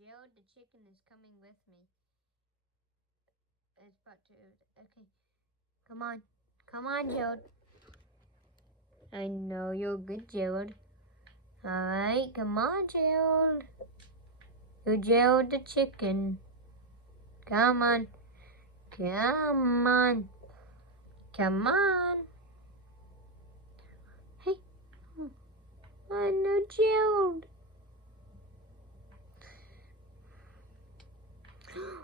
Gerald the chicken is coming with me. It's about to. Okay. Come on. Come on, Gerald. I know you're good, Gerald. Alright, come on, Gerald. You're Gerald the chicken. Come on. Come on. Come on. Hey. Oh, no, Gerald.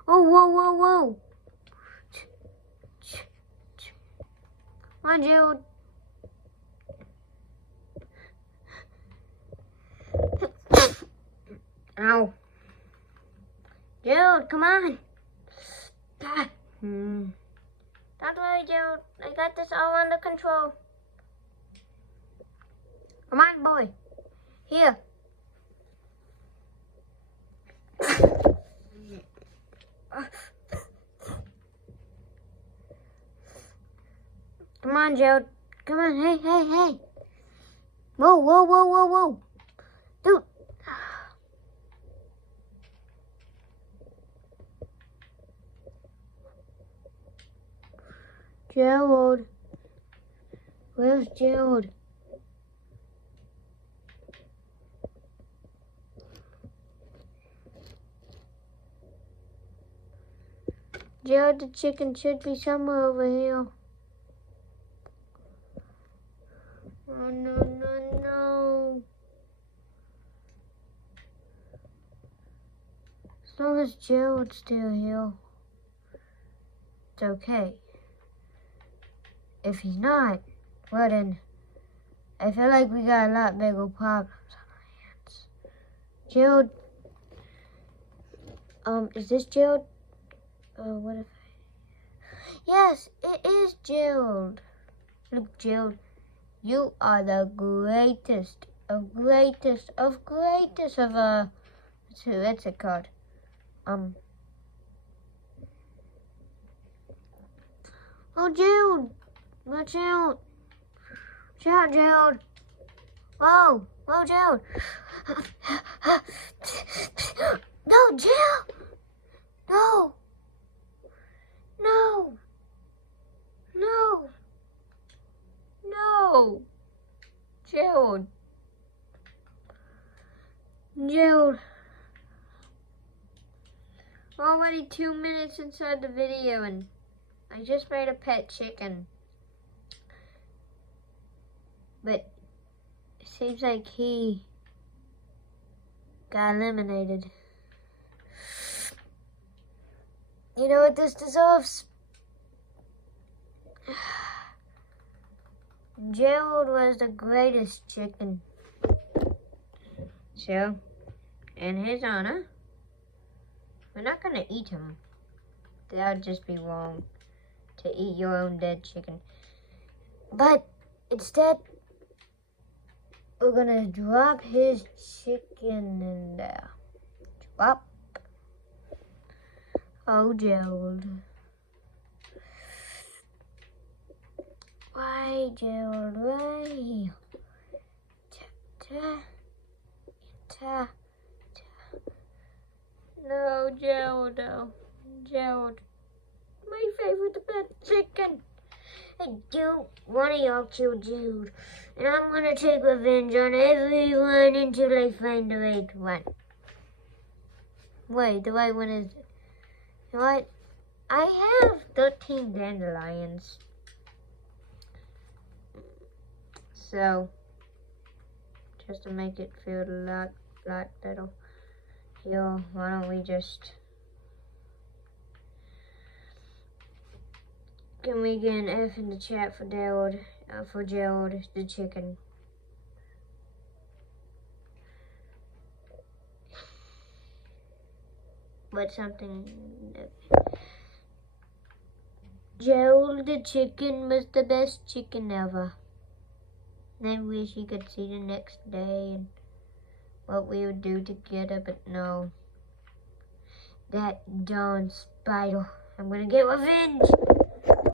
Oh, whoa, whoa, whoa. Come on, Gerald. Ow. Gerald, come on. Don't worry, Gerald. I got this all under control. Come on, boy. Here. Come on, Gerald. Come on. Hey, hey, hey. Whoa, whoa, whoa, whoa, whoa. Dude. Gerald. Where's Gerald? Gerald the chicken should be somewhere over here. Oh, no, no, no. As long as Gerald's still here, it's okay. If he's not, well then, I feel like we got a lot bigger problems on our hands. Gerald, is this Gerald? What if Yes, it is Gerald. Look, Gerald, you are the greatest of greatest of greatest of, what's it called? Oh, Gerald, watch out. Watch out, Gerald. Whoa, whoa, Gerald. No, Gerald. No. No. No. No. Gerald. Gerald. We're already 2 minutes inside the video and I just made a pet chicken. But it seems like he got eliminated. You know what this deserves? Gerald was the greatest chicken. So, in his honor, we're not gonna eat him. That would just be wrong to eat your own dead chicken. But instead, we're gonna drop his chicken in there. Drop. Oh, Gerald. Why, Gerald? Why? No, Gerald, no. Gerald. My favorite pet chicken. I don't want to y'all kill Gerald. And I'm going to take revenge on everyone until I find the right one. Wait, the right one is... What? I have 13 dandelions. So, just to make it feel a lot better, here, why don't we just... Can we get an F in the chat for Gerald the chicken? But something... Gerald the chicken was the best chicken ever. I wish you could see the next day and what we would do together, but no. That darn spider. I'm gonna get revenge!